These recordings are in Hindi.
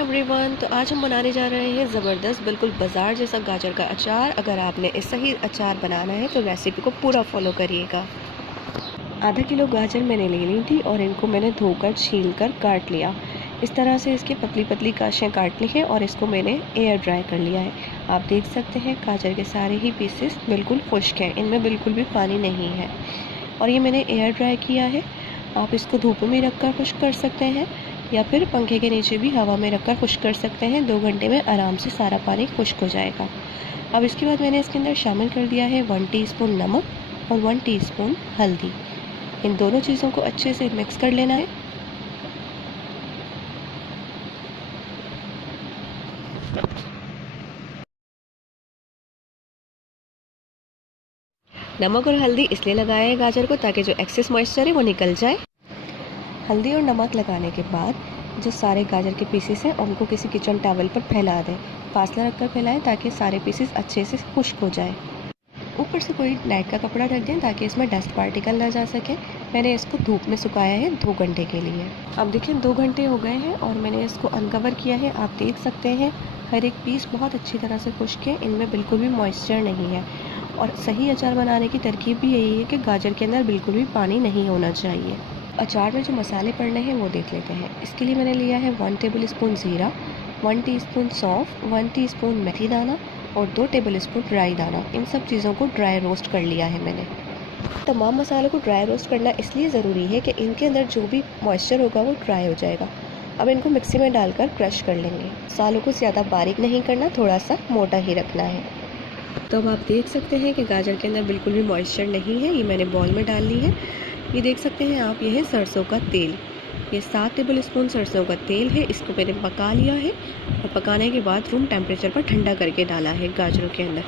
एवरीवन, तो आज हम बनाने जा रहे हैं ज़बरदस्त बिल्कुल बाज़ार जैसा गाजर का अचार। अगर आपने इस सही अचार बनाना है तो रेसिपी को पूरा फॉलो करिएगा। आधा किलो गाजर मैंने ले ली थी और इनको मैंने धोकर छील कर काट लिया। इस तरह से इसकी पतली पतली काशियाँ काट ली हैं और इसको मैंने एयर ड्राई कर लिया है। आप देख सकते हैं गाजर के सारे ही पीसेस बिल्कुल खुश्क हैं, इनमें बिल्कुल भी पानी नहीं है और ये मैंने एयर ड्राई किया है। आप इसको धूप में रख कर खुश्क कर सकते हैं या फिर पंखे के नीचे भी हवा में रखकर खुश्क कर सकते हैं। 2 घंटे में आराम से सारा पानी खुश्क हो जाएगा। अब इसके बाद मैंने इसके अंदर शामिल कर दिया है 1 टीस्पून नमक और 1 टीस्पून हल्दी। इन दोनों चीज़ों को अच्छे से मिक्स कर लेना है। नमक और हल्दी इसलिए लगाया है गाजर को ताकि जो एक्सेस मॉइस्चर है वो निकल जाए। हल्दी और नमक लगाने के बाद जो सारे गाजर के पीसेस हैं उनको किसी किचन टॉवल पर फैला दें। फासला रखकर फैलाएं ताकि सारे पीसेस अच्छे से खुश्क हो जाएं। ऊपर से कोई नाइट का कपड़ा रख दें ताकि इसमें डस्ट पार्टिकल ना जा सके। मैंने इसको धूप में सुखाया है 2 घंटे के लिए। अब देखिए 2 घंटे हो गए हैं और मैंने इसको अनकवर किया है। आप देख सकते हैं हर एक पीस बहुत अच्छी तरह से खुश्क है, इनमें बिल्कुल भी मॉइस्चर नहीं है। और सही अचार बनाने की तरकीब भी यही है कि गाजर के अंदर बिल्कुल भी पानी नहीं होना चाहिए। अचार में जो मसाले पड़ने हैं वो देख लेते हैं। इसके लिए मैंने लिया है 1 टेबल स्पून ज़ीरा, 1 टीस्पून सौंफ, 1 टीस्पून मेथी दाना और 2 टेबल स्पून राई दाना। इन सब चीज़ों को ड्राई रोस्ट कर लिया है मैंने। तमाम मसालों को ड्राई रोस्ट करना इसलिए ज़रूरी है कि इनके अंदर जो भी मॉइस्चर होगा वो ड्राई हो जाएगा। अब इनको मिक्सी में डालकर क्रश कर लेंगे। मसालों को ज़्यादा बारीक नहीं करना, थोड़ा सा मोटा ही रखना है। तो अब आप देख सकते हैं कि गाजर के अंदर बिल्कुल भी मॉइस्चर नहीं है। ये मैंने बॉल में डाल ली है। ये देख सकते हैं आप, ये है सरसों का तेल। ये 7 टेबल स्पून सरसों का तेल है। इसको मैंने पका लिया है और पकाने के बाद रूम टेम्परेचर पर ठंडा करके डाला है गाजरों के अंदर।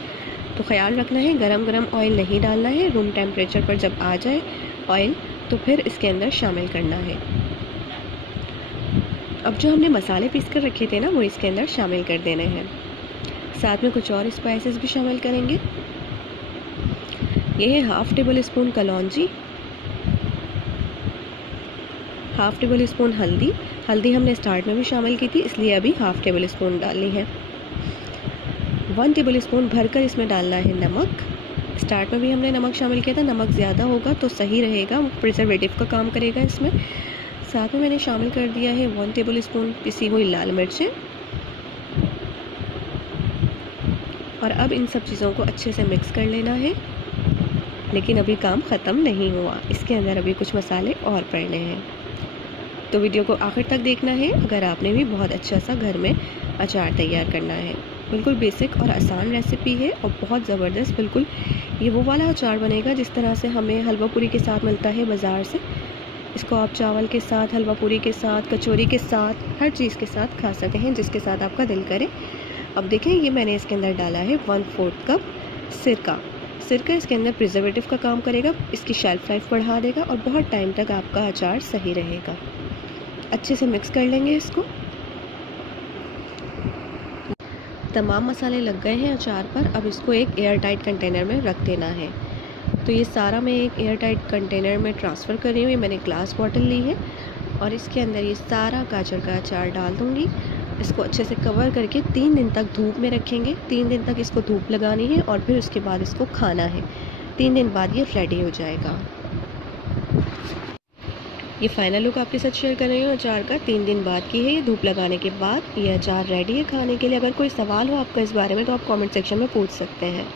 तो ख्याल रखना है गरम गरम ऑयल नहीं डालना है। रूम टेम्परेचर पर जब आ जाए ऑयल तो फिर इसके अंदर शामिल करना है। अब जो हमने मसाले पीस कर रखे थे ना वो इसके अंदर शामिल कर देने हैं। साथ में कुछ और स्पाइसेस भी शामिल करेंगे। ये है 1/2 टेबल स्पून कलौंजी, 1/2 टेबल स्पून हल्दी। हल्दी हमने स्टार्ट में भी शामिल की थी इसलिए अभी 1/2 टेबल स्पून डालनी है। 1 टेबल स्पून भरकर इसमें डालना है नमक। स्टार्ट में भी हमने नमक शामिल किया था। नमक ज़्यादा होगा तो सही रहेगा, वो प्रिजर्वेटिव का काम करेगा इसमें। साथ में मैंने शामिल कर दिया है 1 टेबल स्पून पिसी हुई लाल मिर्चें। और अब इन सब चीज़ों को अच्छे से मिक्स कर लेना है। लेकिन अभी काम ख़त्म नहीं हुआ, इसके अंदर अभी कुछ मसाले और पड़ने हैं। तो वीडियो को आखिर तक देखना है अगर आपने भी बहुत अच्छा सा घर में अचार तैयार करना है। बिल्कुल बेसिक और आसान रेसिपी है और बहुत ज़बरदस्त। बिल्कुल ये वो वाला अचार बनेगा जिस तरह से हमें हलवा पूरी के साथ मिलता है बाज़ार से। इसको आप चावल के साथ, हलवा पूरी के साथ, कचौरी के साथ, हर चीज़ के साथ खा सकते हैं जिसके साथ आपका दिल करे। अब देखें ये मैंने इसके अंदर डाला है 1/4 कप सिरका। सिरका इसके अंदर प्रिजर्वेटिव का काम करेगा, इसकी शेल्फ लाइफ बढ़ा देगा और बहुत टाइम तक आपका अचार सही रहेगा। अच्छे से मिक्स कर लेंगे इसको। तमाम मसाले लग गए हैं अचार पर। अब इसको एक एयर टाइट कंटेनर में रख देना है। तो ये सारा मैं एक एयर टाइट कंटेनर में ट्रांसफ़र कर रही हूँ। ये मैंने ग्लास बॉटल ली है और इसके अंदर ये सारा गाजर का अचार डाल दूँगी। इसको अच्छे से कवर करके 3 दिन तक धूप में रखेंगे। 3 दिन तक इसको धूप लगानी है और फिर उसके बाद इसको खाना है। 3 दिन बाद ये रेडी हो जाएगा। ये फाइनल लुक आपके साथ शेयर कर रही हूँ अचार का। 3 दिन बाद की है ये, धूप लगाने के बाद ये अचार रेडी है खाने के लिए। अगर कोई सवाल हो आपका इस बारे में तो आप कमेंट सेक्शन में पूछ सकते हैं।